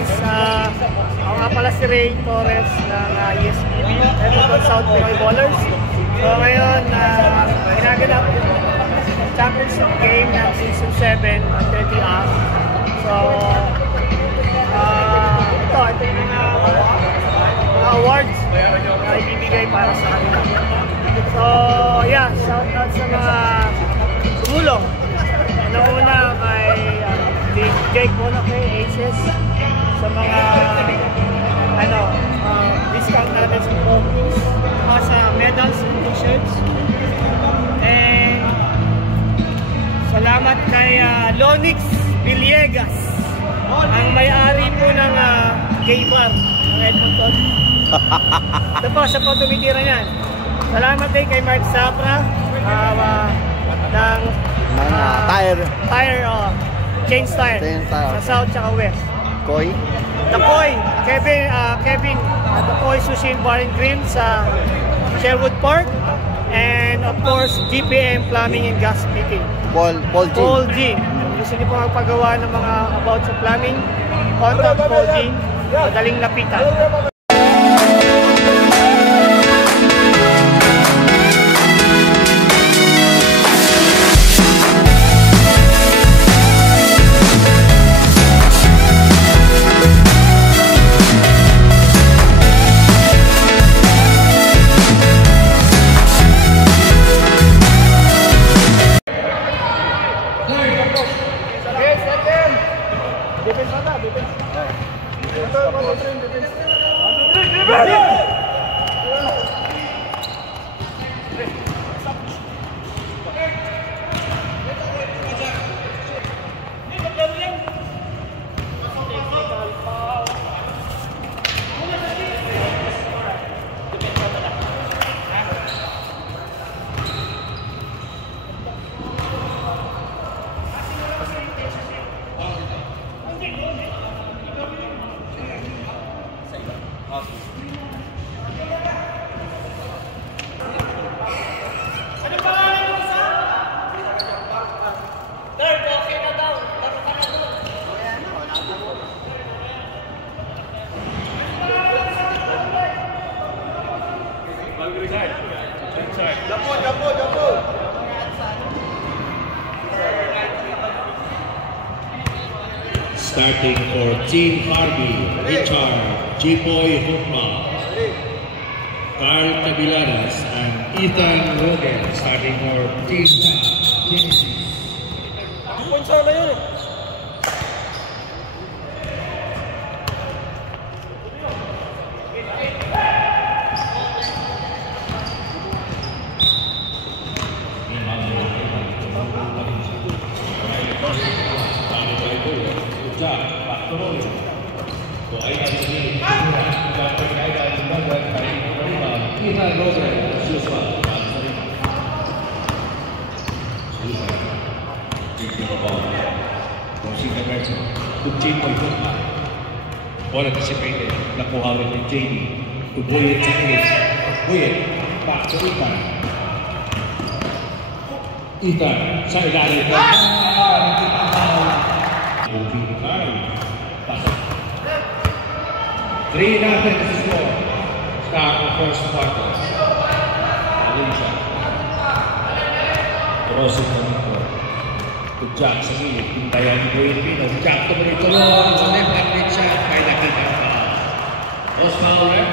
guys, ako nga pala si Ray Torres ng ESPB, Edmonton South Pinoy Ballers. So ngayon, ginaganap yung championship game ng Season 7 ng 30A. So, ito yung mga awards na ibibigay para sa kanila. So, yeah, shout out sa mga tumulong. Una kay Jake Bonacay, Aces, sa mga discount natin sa trophies, sa medals and t-shirts. And salamat kay Lonix Villegas, ang may-ari po ng gay bar ng Edmonton. Ito po, sa po tumitira niyan. Salamat din kay Mark Sapra ng Chains Tire sa South tsaka West. Koy? The Koy, Kevin, The Koy Sushi Bar and Grill sa Sherwood Park. And of course, GPM Plumbing and Gas Fitting. Paul G. Gusto niyo po magpagawa ng mga about sa plumbing, contact Paul G. Madaling lapitan. Starting for Team Harvey, Richard Jipoy Hukma, Carl Cabiladas, and Ethan Rogan. Starting for Team Genesis. All anticipated, nakuha rin ni JD. Tubuyot sa Chris. Tubuyot. Back to Ethan. Ethan sa ilalim. Moving high. Pasok. 3-0 to score. Start the first quarter. Valencia. Rossi Dominico. Good job sa gilid. Pintayan ni Boy Pino. Jack tuloy-tuloy sa left-hand mid shot. May nakita pa. Post foul, right?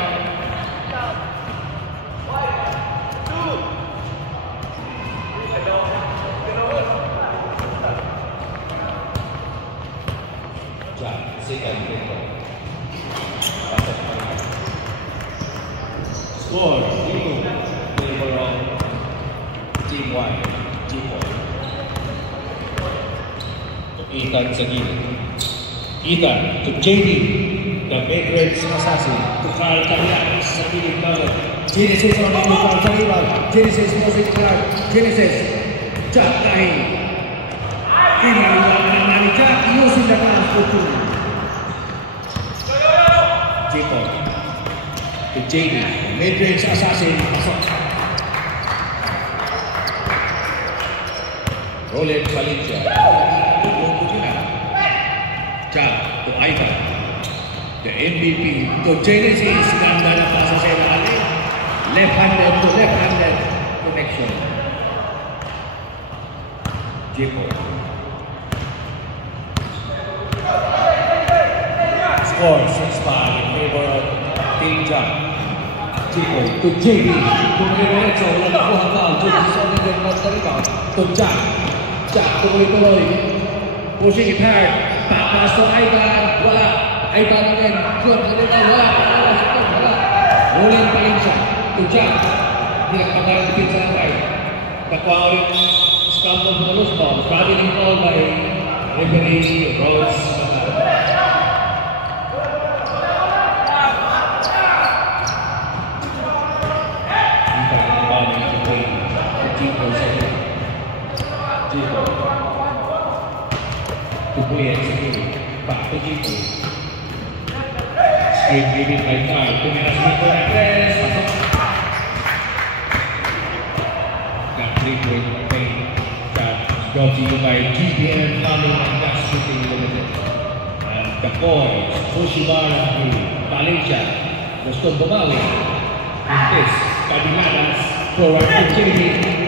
Jack, second free throw. Score, 0. Favor of Team 1. G4. Ethan sa gilid. Ethan to JD, the Matrix assassin, to Carl Cabiladas sa gilid naman. Genesis on the move sa rebound. Genesis Moses Clark. Genesis. Jack Kahin. Pinagawa ng nani Jack. Using the pass for 2. J4 to JD, the Matrix assassin. Pasok. Roland Valencia. Jack to Ivan. The MVP to Genesis. Ganda na pasa sa ilalim. Left-handed to left-handed connection. Jipo. Score 6-5 in favor of Team Jack. Jipo to JB. Tumiretso. Wala na kuha ka. JB sa ulit ng rebound. To Jack. Jack tuloy-tuloy. Pushing it hard. Papas to Aidan. Wala. Aidan again. Good. Wala. Ulit pa rin siya. To Jack. Pinagpagkarapin sa right. Nakuha ulit. Scramble for the loose ball. Traveling ball by referee Rhodes. Back to Jipo. Screen given by Carl. Tumiras dito na press. Got 3-point campaign. Brought to you by GBM Plumbing and Gas Shooting Limited. And Kapoy, Fushibara, Valencia, gusto bumawi. Intes, Cadilladas, forward to JD.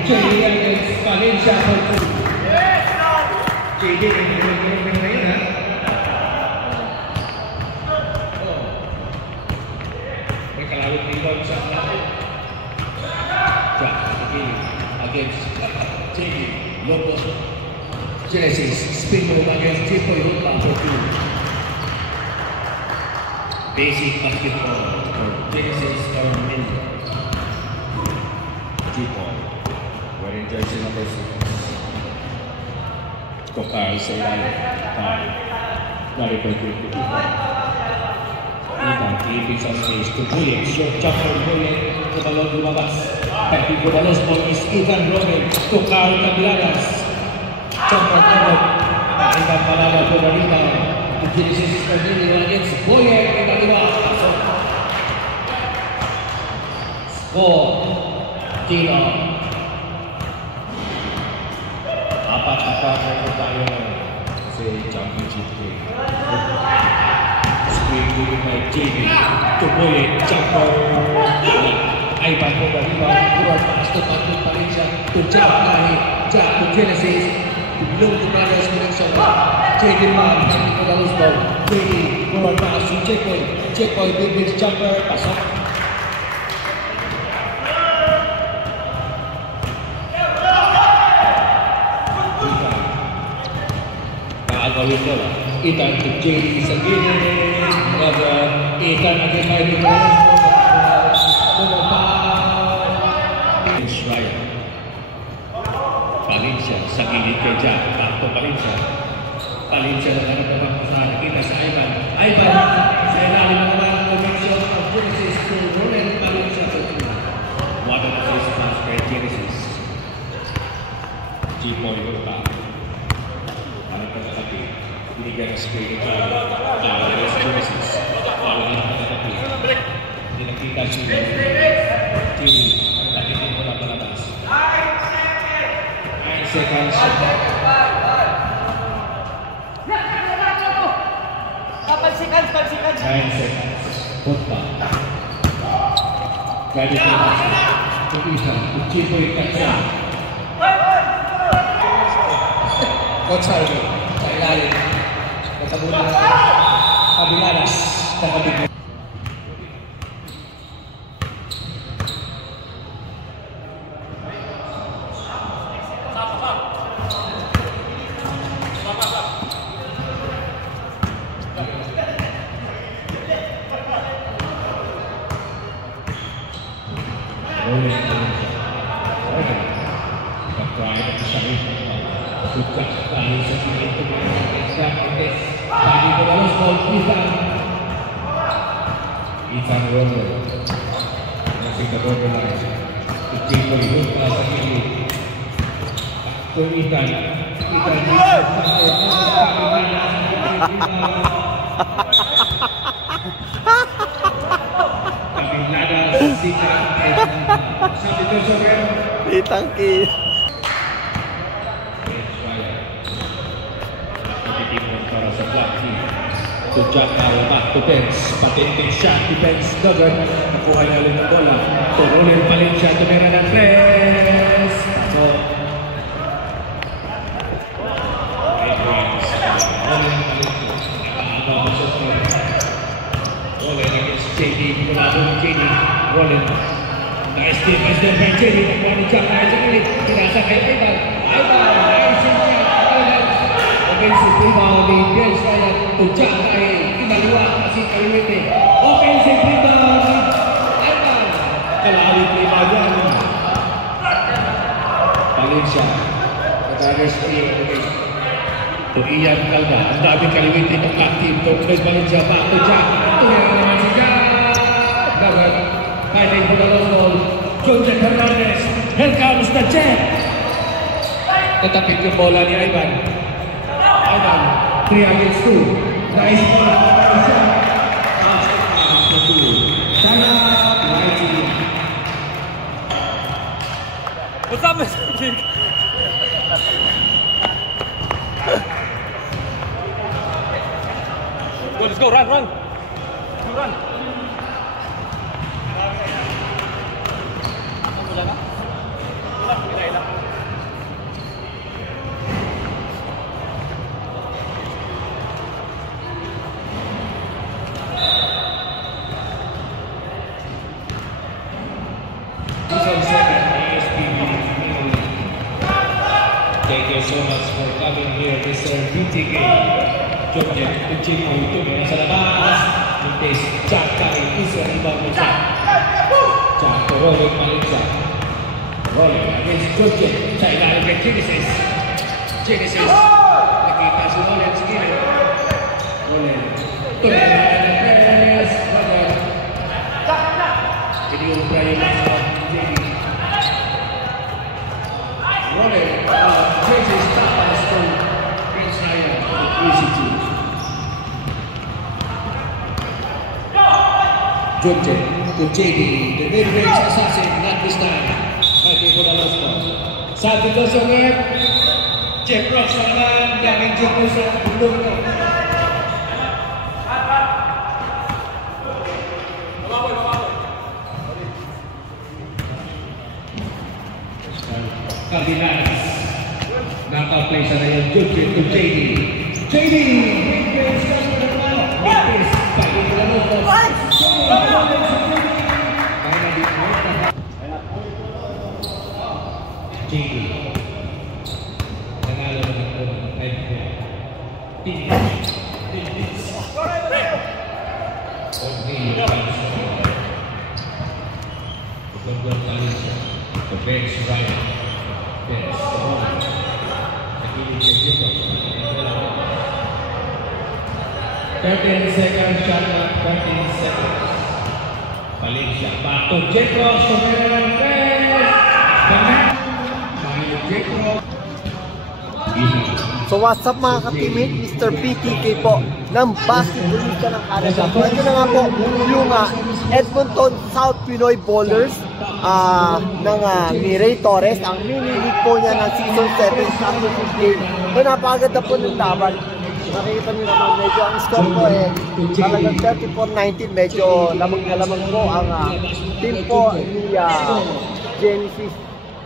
JD against Valencia for 2. JD, na yun ha? May kalawit dito sa natin. Jack, against JD. Lobo. Genesis, spin move against Jipo, yung for 2. Basic basketball for Genesis or Min. Jipo, wearing jersey number 6. Kokar sa ilalim. 5. Narito to Jipo. Iban, keeping some space to Julian. Short jumper, Julian. Kumalong lumabas. Pati kumalos po is Ivan Roman. To Carl Cadilladas. Jumper covered. Iban Palama po na rebound. To Genesis Cardinal against Boyer. Ikaliwa. Score. Tino. 4-4 na tayo kasi championship game. Screen given by JB. To Boyer. Jumper. Ivan po na rebound. Forward pass to Patrick Valencia. To Jack Nahi. Jack to Genesis. Belong to Brothers connection. JD Man. Patrick po na loose ball. JD. Forward pass to Checkpoint. Checkpoint. Big miss jumper. Pasok. Nakagawin ko lang. Ethan to JD sa gilid. Ethan again by the Valencia sa gilid kay Jack. Back to Valencia. Valencia na nagpapang sa nakita sa Ivan. Ivan sa ilalim ng mga connection of Genesis to Roland Valencia sa 2. One of the first pass kay Genesis. Jipo yung back. Ano pa sa kapit? Binigyan ng screen ito. Against Genesis. Paano nila pa sa kapit? Hindi nakita siya. TV. Nakitin mo na palabas. 9 seconds. 5 seconds. 9 seconds. Put back. Ready to pass. To Ethan. To Jipo yung kanya. Gonzalo. Sa ilalim. Natabunan na. Kabiladas. Nakabigay. Ethan Roller. Masih terlalu lagi. Kecil berikut pada ini. To Ethan. Ditangki. To to Jackal, back to Benz. Patinding shot, defense dagger. Nakuha niya ulit ang bola. To Roland Valencia, tumira ng press. So, Roland against JD. JD. Roland. Nice defense there by JD. Nakuha ni Jack. Nice again. Pinasa kay Ivan. Ivan. Nice defense. Offensive rebound ni Benz Ryan. To Jack ay kinaliwa kasi kaliwete. Offensive rebound ni Ivan. Kalawit rebound yan. Valencia. Katagas to Ian Calma. Ang daming kaliwete ng active. To Chris Valencia. Back to Jack. Tuya naman si Jack. Dapat. Fighting for the long ball. Jordan Hernandez. Here comes the Jet. Tatapit yung bola ni Ivan. Ivan. 3 against 2. Nice ball. Sana. What's up, Mr. Let's go, run. Run. Thank you so much for coming here, Mr. BTK. Jordan, kucing mau itu dengan sa labas. Mintes, Jack kali isa rebound mo Jack. Jack, Roland Valencia. Roland against Jordan. Sa ilalim kay Genesis. Nakita si Roland sa gilid. Roland. Tuloy na ng Perez. Iniumpra yung mga JD. Roland. Genesis tapas to Prince Ryan. Easy to Jordan to JD, the mid-range assassin, not this time. Fighting for the last ball. Sabi ko sa web, Jeff Ross naman, daming Jeff Ross sa bulong ko. Cardinals. Naka-play sa na yung Jordan to JD. JD! Mid-range assassin naman. Fighting for the last ball. JD. Nanalo na po ng 5-4. Tingis. Okay. Pagkagwan tayo siya. The bench right. Yes. Nagiging check dito. 13 seconds shot clock. 13 seconds. Valencia. Back to Jetros. Tumira ng press. So what's up mga ka-teammate, Mr. PTK po ng basketballista ng Canada. So ito na nga po yung Edmonton South Pinoy Ballers ng ni Ray Torres. Ang mini-league po niya ng Season 7 Championship Game. So napakaganda po ng laban. Nakikita nyo naman medyo ang score po talagang 34-19. Medyo lamang na lamang po ang team po ni Genesis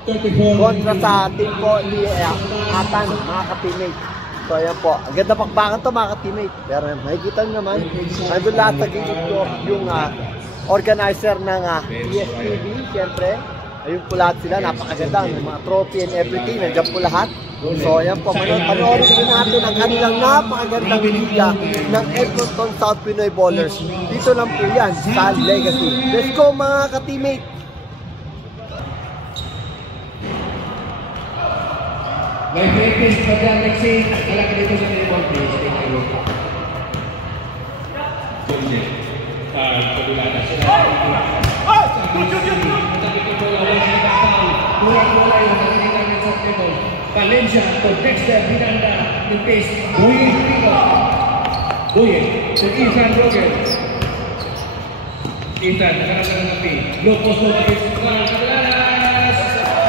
kontra sa team po ni Atan, mga ka-teammate. So ayan po, ang ganda pakbakan to mga ka-teammate. Pero makikita nyo naman, nandun lahat sa gilid ko yung organizer ng ESPB, siyempre. Ayun po lahat sila, napakaganda, yung mga trophy and everything, nandiyan po lahat. So ayan po, panoorin po natin ang kanilang napakagandang liga ng Edmonton South Pinoy Ballers. Dito lang po yan, sa Legacy. Let's go mga ka-teammate! May breakfast pa dyan, Lexi. Kala ka dito sa minimum place. Thank you. Jordan. Kabila na sila. Mula-mula yung nakikita niya sa table. Valencia to Dexter Hinanda. Yung case, Buyin Pico. Buyin to Ethan Roger. Ethan, nakarasa ng napi. Lopos mo against Carl Cabulanas.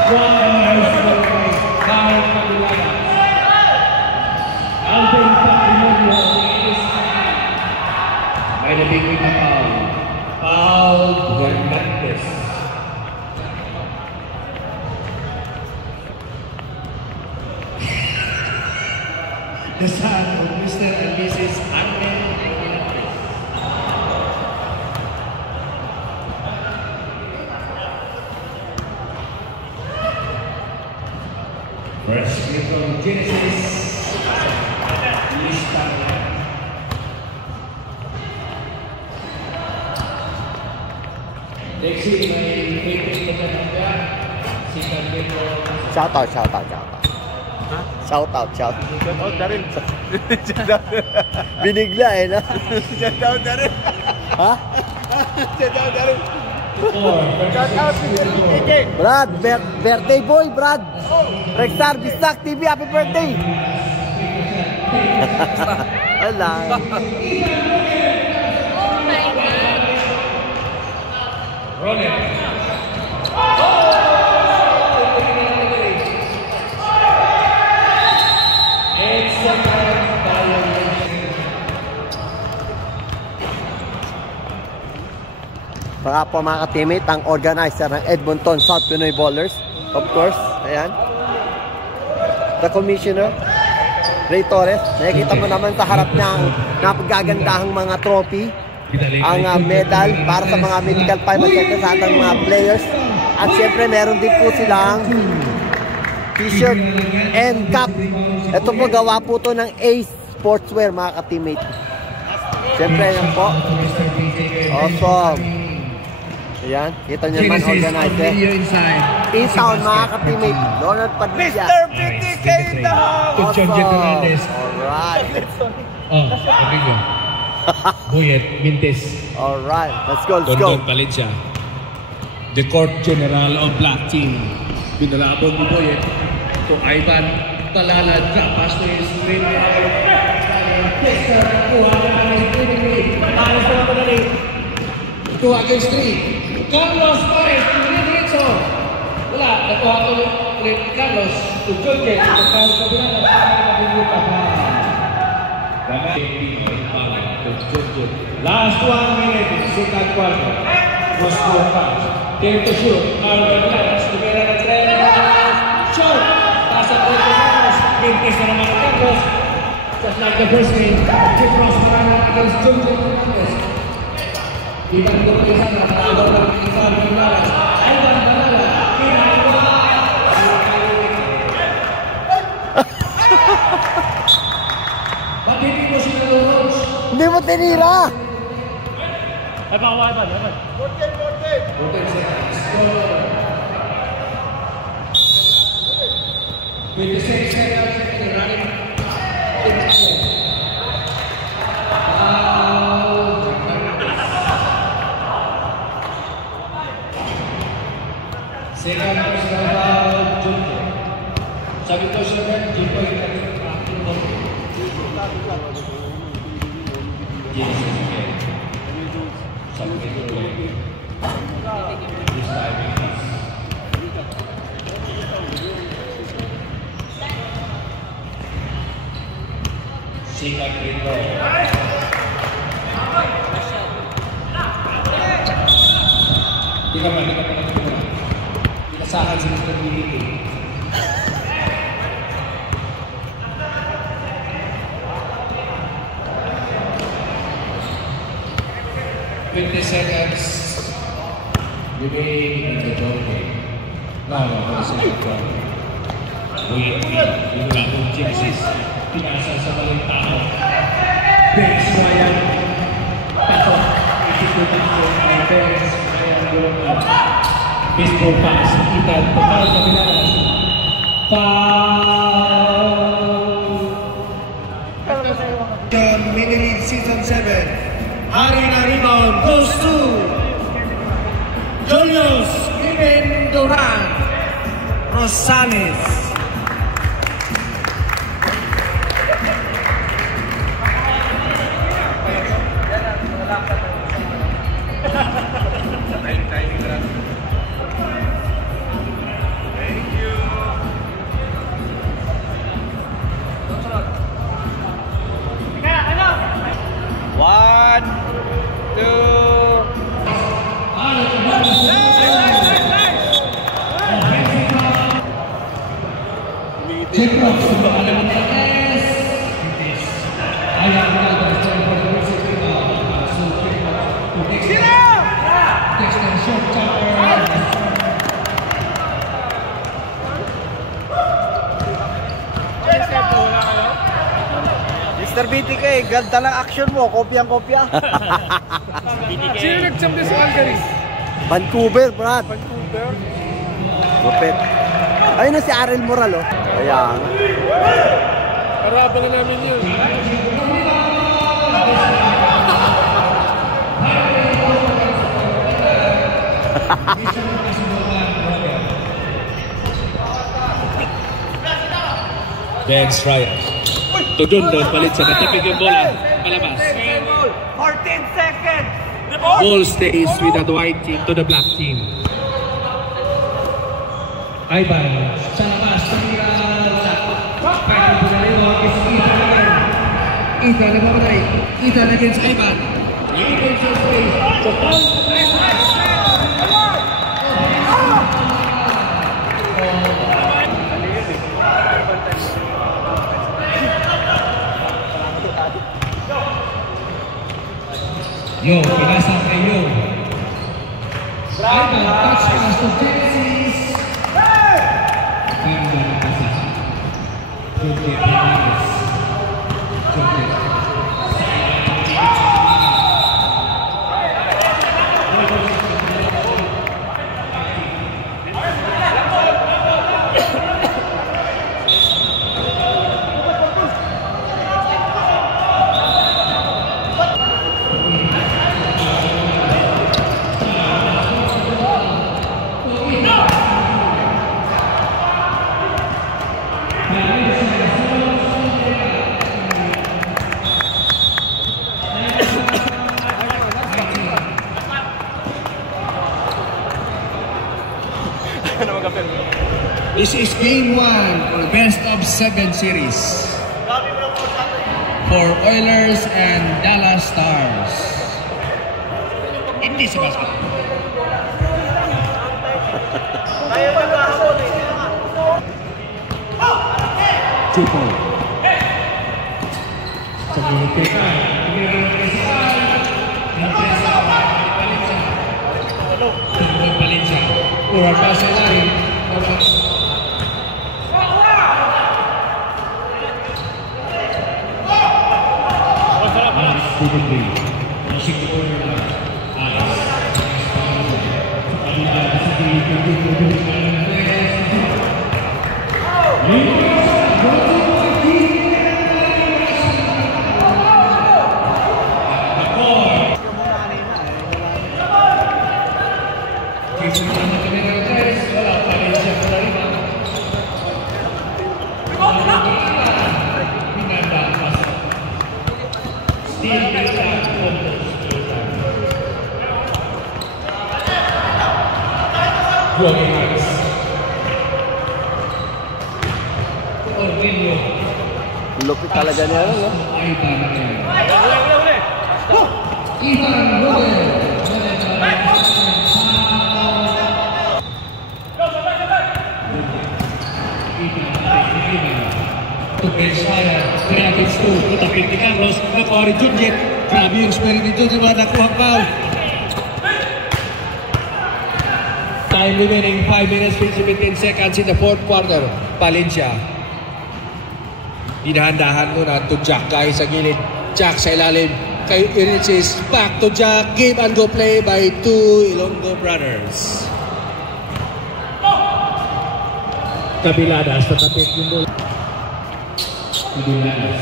Carl Cabulanas. Alvin Patrimonio. Violating the foul. Foul Hernandez. The son of Mr. and Mrs. Angel Hernandez. First free from Genesis. Lista. Next week, may papers na siya. Si Carlito. Shout out. Shout out. Shout out na rin. Binigla eh, no? Shout out na rin. Ha? Shout out na rin. Shout out to PTK. Brad, birthday boy, Brad. Rexstar Bistak TV, happy birthday. Wala. Roller. Mga po mga ka-teammate, ang organizer ng Edmonton South Pinoy Ballers. Of course, ayan. The Commissioner, Ray Torres. Nakikita mo naman sa harap ng napagagandahang mga trophy. Ang medal para sa mga medical five at sa ating mga players. At siyempre, meron din po silang t-shirt and cap. Ito po, gawa po to ng Ace Sportswear, mga ka-teammate. Siyempre, yan po. Awesome. Ayan, kita nyo naman organizer. P-Town, mga ka-teammate. Donald Padilla. Mr. PTK in the house. Awesome. Alright. Oh, sabi ko. Buyet, Mintes. Alright, let's go. Don Valencia. The Court General of Black Team. Binalabog ni Buyet. To Ivan Talala, drop pass to his screen. Two against three. Carlos Torres, diretso. Wala, nakuha ko ulit Carlos. To Jorge, last 1 minute, second quarter. Moscow pass. Came to shoot. Carlos Torres, tumira ng 3. Shot. Pasok ko ito Carlos. Pintis na naman Carlos. Just like the first game. Chip Ross against Jorge Fernandez. Ibang Doresa na tawag ng Ivan Gonzalez. Ivan Banala. Ba't hindi mo sila Rose? Hindi mo tinira. Ay, baka Ivan. 14 seconds. 26 seconds. Running. Second personal foul, Junko. Sabi ko siya na, Junko yung nag-practice mo. Yes, again. Sabi ko ito this timing is. Second free throw. Di ka man. Sahan si Mr. PTK. Seconds. Remaining in the ball game. Now, for the second quarter. Yung labong Genesis. Pinasa sa maling tao. Benz Ryan. Pasok. Isip ko Benz Ryan Gulong. Baseball pass, kita total kebenaran. Foul. John Middle Season 7. Hari na rebound goes to Julius Kevin Durant Rosales. Mr. BTK, ganda ng action mo. Kopyang-kopya. Sino nag-champion sa Calgary? Vancouver, Brad. Vancouver. Lupit. Ayun na si Ariel Moral, oh. Ayan. Pero abangan namin yun. Ben Stryer. Tudun doon, palit sa natipig yung bola. Palabas. 14 seconds! Ball stays with the white team to the black team. Ivan, sa labas, tumira sa kahit po na rin, is Ethan again. Ethan nagmamatay. Ethan against Ivan. Ethan sa space. Yo, pinasa kay Yo. Ivan, touch pass to Genesis. Ivan na pasa. Jorge Hernandez. Jorge. This is game 1 for best of 7 series for Oilers and Dallas Stars. Hindi sa basketball. Ayaw nagkahapon eh. Chupo. Sa minute ka. Valencia. Or pasa lalim. Lupit talaga niya, no? Utapin ni Carlos, nakuha rin Junjet. Grabe yung spirit ni Junjet, nakuha foul. Time remaining 5 minutes 15 seconds in the fourth quarter. Valencia. Dinahan-dahan muna to Jack guys sa gilid. Jack sa ilalim. Kay Iritzis. Back to Jack. Give and go play by two Ilonggo brothers. Kabiladas. Tatapit yung bola. Kabiladas.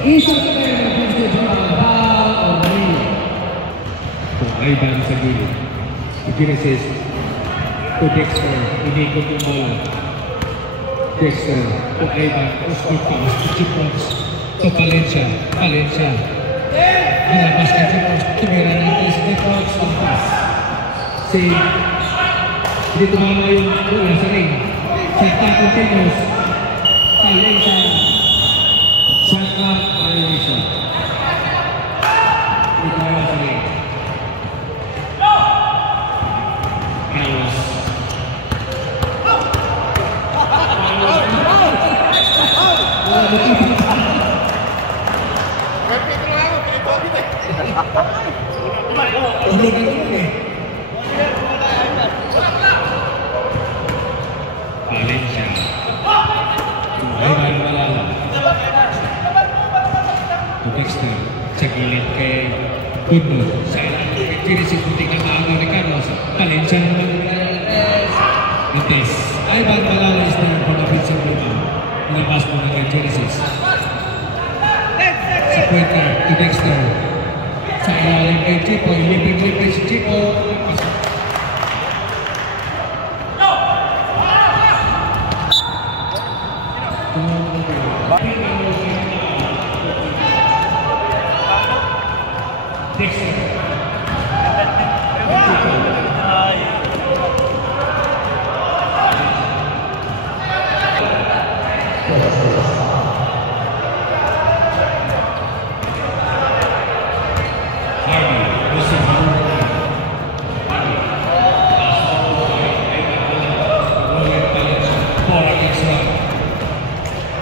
Isa ka na Ivan sa gilid. Genesis to Dexter. Inikot yung bola. Dexter to Ivan. Oscar pass to Chipbox to Valencia. Valencia. Nilabas ka Chipbox. Tumira natin si Chipbox. Ang pass. Save. Hindi tumama yung bola sa ring. Shot continuous. Valencia. Shot Valencia. Hindi tumama sa ring. Valencia. Ivan Malala. To Dexter. Sa gilid kay Puno. Sa ilang Genesis puting ang maaga ni Carlos. Valencia naman. Nutes. Ivan Malala is there for the offensive rebound. Nilabas mo na kay Genesis. Sa Puerta to Dexter. Sa ilalim kay Chipo. Ilipin si Chipo.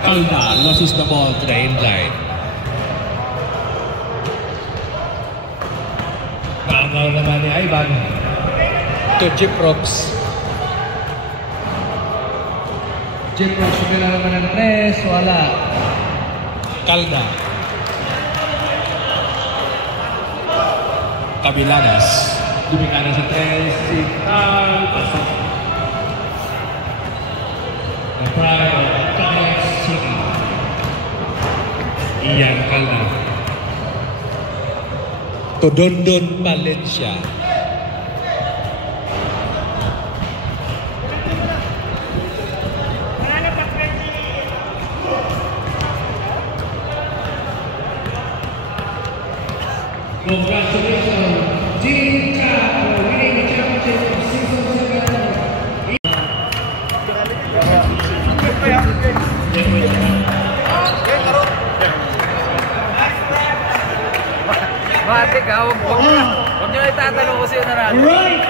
Calda loses the ball to the end line. Naangal naman ni Ivan to Jeep Rocks. Jeep Rocks sumila naman ng 3, wala. Calda. Kabilanas. Dumikana sa 3, si Carl. Pasok. The pride of Cadillac City. Ian Calda. To Dondon Valencia. Congratulations, Jinka, for winning the championship of season 7. Matik ha, huwag nyo itatanong ko sa'yo na Right!